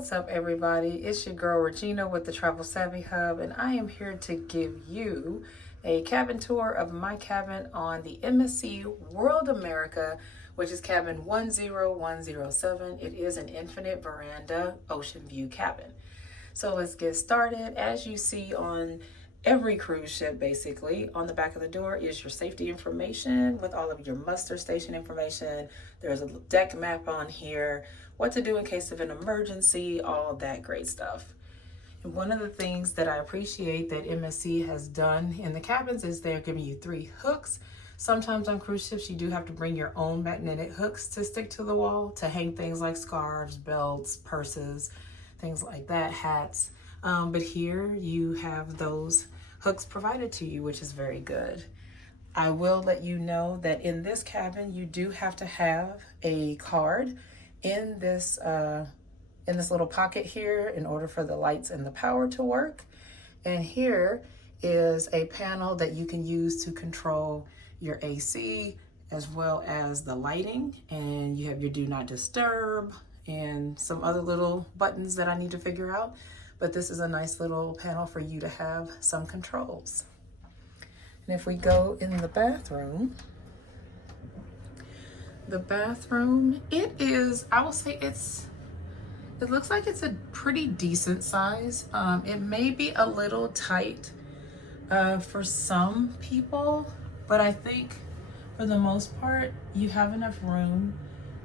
What's up, everybody? It's your girl Regina with the Travel Savvy Hub, and I am here to give you a cabin tour of my cabin on the MSC World America, which is cabin 10107. It is an infinite veranda ocean view cabin. So let's get started. As you see on every cruise ship, basically, on the back of the door is your safety information with all of your muster station information. There's a deck map on here, what to do in case of an emergency, all that great stuff. And one of the things that I appreciate that MSC has done in the cabins is they're giving you 3 hooks. Sometimes on cruise ships, you do have to bring your own magnetic hooks to stick to the wall to hang things like scarves, belts, purses, things like that, hats. But here you have those hooks provided to you, which is very good. I will let you know that in this cabin, you do have to have a card in this little pocket here in order for the lights and the power to work. And here is a panel that you can use to control your AC as well as the lighting. And you have your do not disturb and some other little buttons that I need to figure out. But this is a nice little panel for you to have some controls. And if we go in the bathroom, it is, I will say it looks like it's a pretty decent size. It may be a little tight for some people, but I think for the most part, you have enough room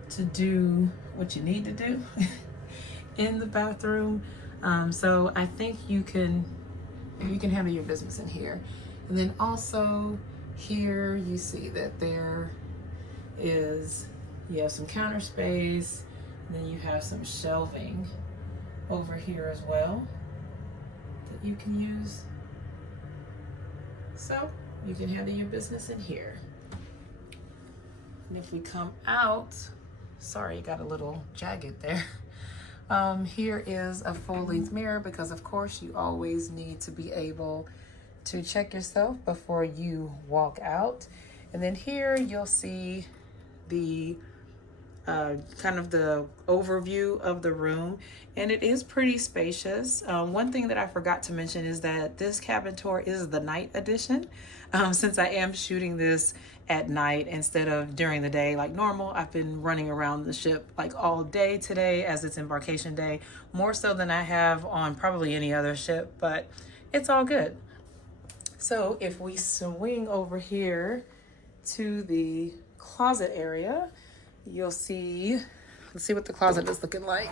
to do what you need to do in the bathroom. So I think you can handle your business in here. And then also here you see that there is, you have some counter space, and then you have some shelving over here as well that you can use. So you can handle your business in here. And if we come out, sorry, got a little jagged there. Here is a full-length mirror because of course you always need to be able to check yourself before you walk out. And then here you'll see the kind of the overview of the room, and it is pretty spacious. One thing that I forgot to mention is that this cabin tour is the night edition. Since I am shooting this at night instead of during the day like normal, I've been running around the ship like all day today as it's embarkation day, more so than I have on probably any other ship, but it's all good. So if we swing over here to the closet area, you'll see, let's see what the closet is looking like.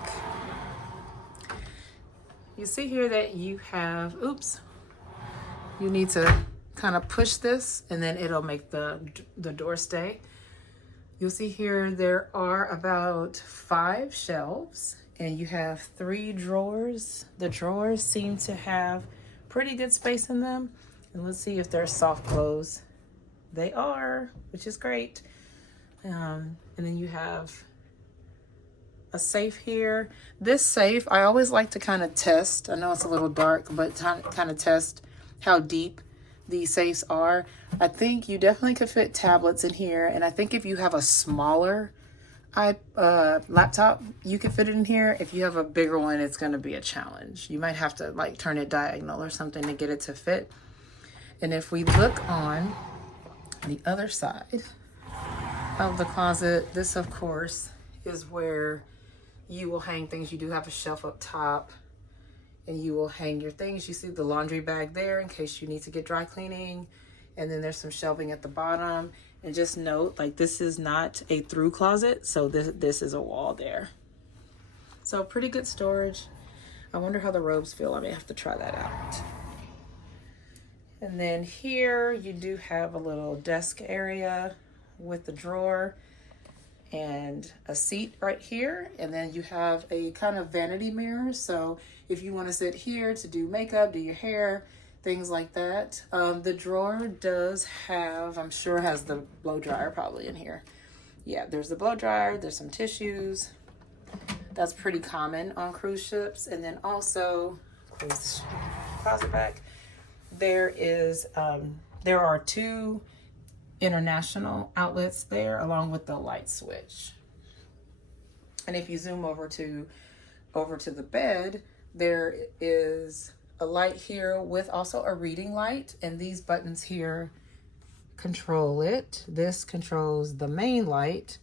You see here that you have, oops, you need to kind of push this and then it'll make the door stay. You'll see here there are about 5 shelves and you have 3 drawers. The drawers seem to have pretty good space in them. And let's see if they're soft close. They are, which is great. And then you have a safe here. This safe, I always like to kind of test. I know it's a little dark, but kind of test how deep these safes are. I think you definitely could fit tablets in here. And I think if you have a smaller laptop, you can fit it in here. If you have a bigger one, it's going to be a challenge. You might have to like turn it diagonal or something to get it to fit. And if we look on the other side of the closet, this of course is where you will hang things. You do have a shelf up top and you will hang your things. You see the laundry bag there in case you need to get dry cleaning. And then there's some shelving at the bottom. And just note, like, this is not a through closet, so this is a wall there. So pretty good storage. I wonder how the robes feel. I may have to try that out. And then here you do have a little desk area with the drawer and a seat right here. And then you have a kind of vanity mirror. So if you want to sit here to do makeup, do your hair, things like that. The drawer does have, I'm sure has the blow dryer probably in here. Yeah, there's the blow dryer, there's some tissues. That's pretty common on cruise ships. And then also, close the closet back. There are 2 international outlets there along with the light switch. And if you zoom over to over to the bed, there is a light here with also a reading light, and these buttons here control it. This controls the main light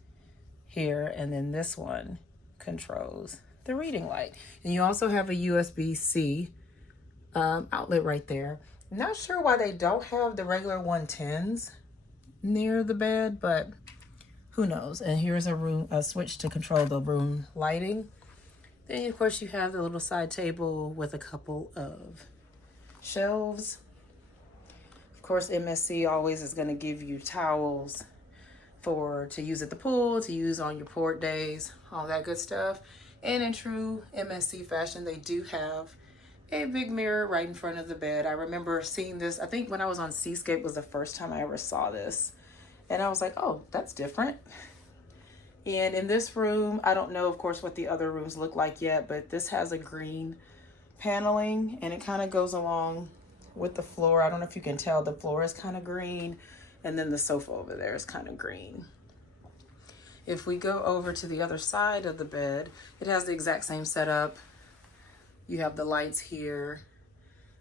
here, and then this one controls the reading light. And you also have a USB-C outlet right there. Not sure why they don't have the regular 110s near the bed, but who knows. And here's a switch to control the room lighting. Then of course you have the little side table with a couple of shelves. Of course, MSC always is going to give you towels to use at the pool, to use on your port days, all that good stuff. And in true MSC fashion, they do have a big mirror right in front of the bed. I remember seeing this, I think when I was on Seascape was the first time I ever saw this. And I was like, oh, that's different. And in this room, I don't know, of course, what the other rooms look like yet, but this has a green paneling, and it kind of goes along with the floor. I don't know if you can tell, the floor is kind of green, and then the sofa over there is kind of green. If we go over to the other side of the bed, it has the exact same setup. You have the lights here,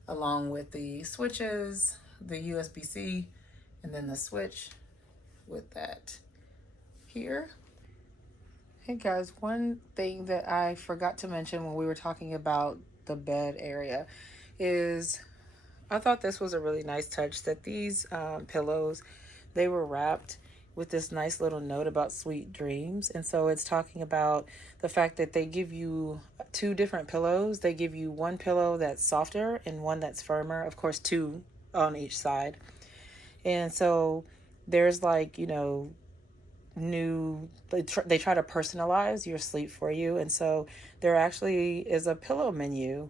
along with the switches, the USB-C, and then the switch with that here. Hey guys, one thing that I forgot to mention when we were talking about the bed area is I thought this was a really nice touch that these pillows, they were wrapped with this nice little note about sweet dreams. And so it's talking about the fact that they give you two different pillows. They give you one pillow that's softer and one that's firmer, of course, two on each side. And so there's like, you know, they try to personalize your sleep for you. And so there actually is a pillow menu.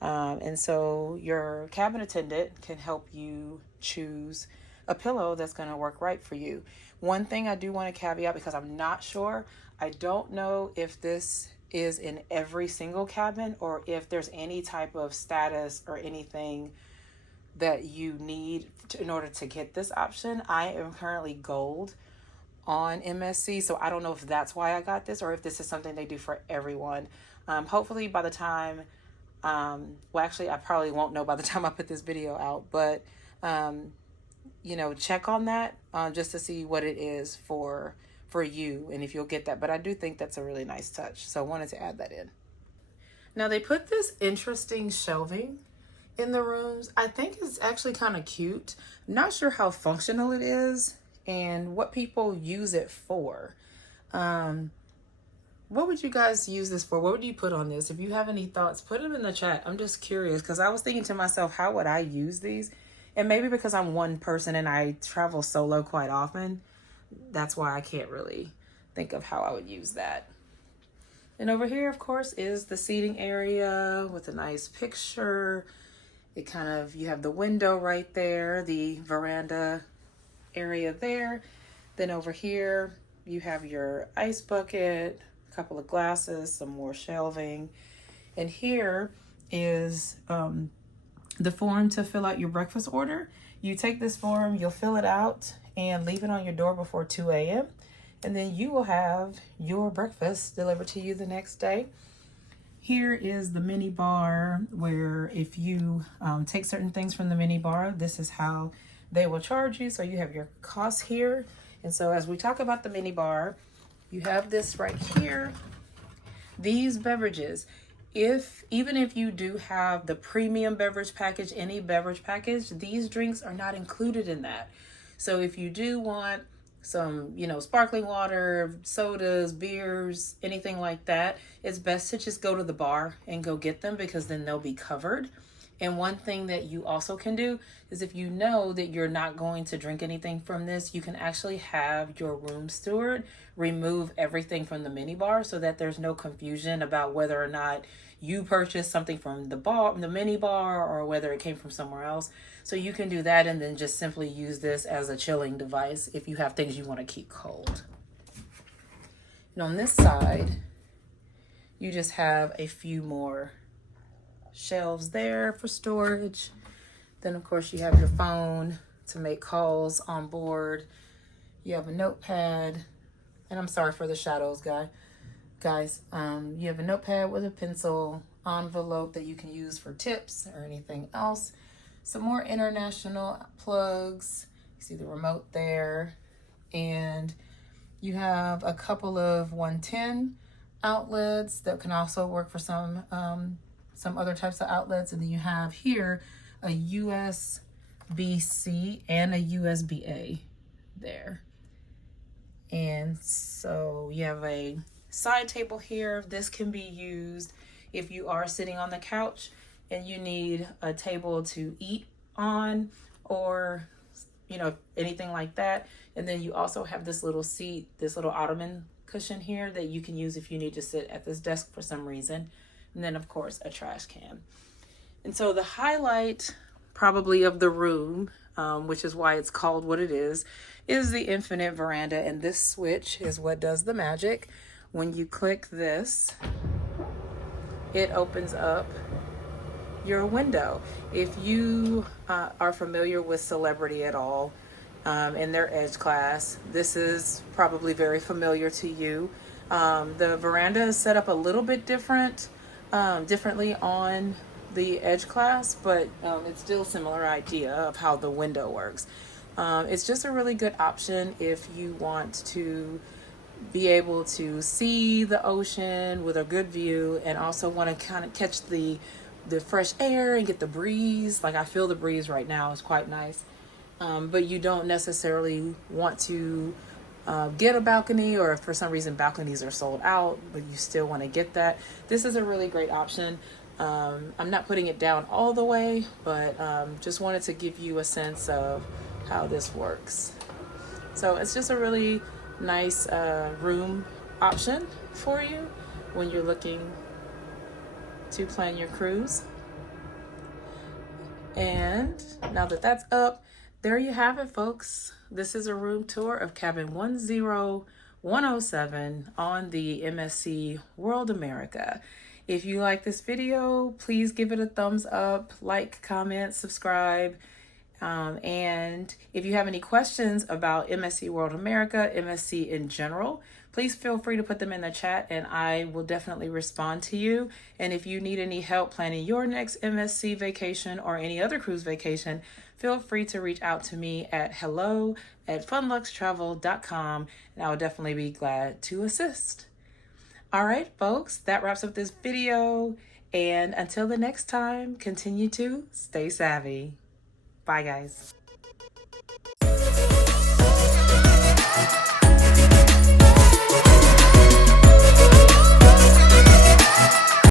And so your cabin attendant can help you choose a pillow that's going to work right for you. One thing I do want to caveat, because I'm not sure, I don't know if this is in every single cabin or if there's any type of status or anything that you need in order to get this option. I am currently gold on MSC, so I don't know if that's why I got this or if this is something they do for everyone. Hopefully by the time, well, actually I probably won't know by the time I put this video out, but you know, check on that just to see what it is for you and if you'll get that. But I do think that's a really nice touch, so I wanted to add that in. Now they put this interesting shelving in the rooms. I think it's actually kind of cute. I'm not sure how functional it is and what people use it for. What would you guys use this for? What would you put on this? If you have any thoughts, put them in the chat. I'm just curious because I was thinking to myself, how would I use these? And maybe because I'm one person and I travel solo quite often, that's why I can't really think of how I would use that. And over here, of course, is the seating area with a nice picture. It kind of, you have the window right there, the veranda area there. Then over here, you have your ice bucket, a couple of glasses, some more shelving. And here is the form to fill out your breakfast order. You take this form, you'll fill it out and leave it on your door before 2 a.m. And then you will have your breakfast delivered to you the next day. Here is the mini bar where if you take certain things from the mini bar, this is how they will charge you. So you have your costs here. And so as we talk about the mini bar, you have this right here. These beverages, even if you do have the premium beverage package, any beverage package, these drinks are not included in that. So if you do want some, you know, sparkling water, sodas, beers, anything like that, it's best to just go to the bar and go get them because then they'll be covered. And one thing that you also can do is if you know that you're not going to drink anything from this, you can actually have your room steward remove everything from the mini bar so that there's no confusion about whether or not you purchased something from the mini bar or whether it came from somewhere else. So you can do that and then just simply use this as a chilling device if you have things you want to keep cold. And on this side, you just have a few more shelves there for storage. Then of course you have your phone to make calls on board. You have a notepad, and I'm sorry for the shadows, guy. guys, you have a notepad with a pencil, envelope that you can use for tips or anything else. Some more international plugs. You see the remote there. And you have a couple of 110 outlets that can also work for some other types of outlets. And then you have here a USB-C and a USB-A there. And so you have a side table here. This can be used if you are sitting on the couch and you need a table to eat on, or anything like that. And then you also have this little seat, this little ottoman cushion here that you can use if you need to sit at this desk for some reason. And then of course a trash can. And so the highlight probably of the room, which is why it's called what it is the infinite veranda. And this switch is what does the magic. When you click this, it opens up your window. If you are familiar with Celebrity at all, in their Edge class, this is probably very familiar to you. The veranda is set up a little bit differently on the Edge class, but it's still a similar idea of how the window works. It's just a really good option if you want to be able to see the ocean with a good view and also want to kind of catch the fresh air and get the breeze. Like I feel the breeze right now, it's quite nice. But you don't necessarily want to get a balcony, or if for some reason balconies are sold out, but you still want to get that. This is a really great option. I'm not putting it down all the way, but just wanted to give you a sense of how this works. So it's just a really nice room option for you when you're looking to plan your cruise. And now that that's up, there you have it, folks. This is a room tour of cabin 10107 on the MSC World America. If you like this video, please give it a thumbs up, like, comment, subscribe. And if you have any questions about MSC World America, MSC in general, please feel free to put them in the chat and I will definitely respond to you. And if you need any help planning your next MSC vacation or any other cruise vacation, feel free to reach out to me at hello@funluxtravel.com and I will definitely be glad to assist. All right, folks, that wraps up this video. And until the next time, continue to stay savvy. Bye, guys.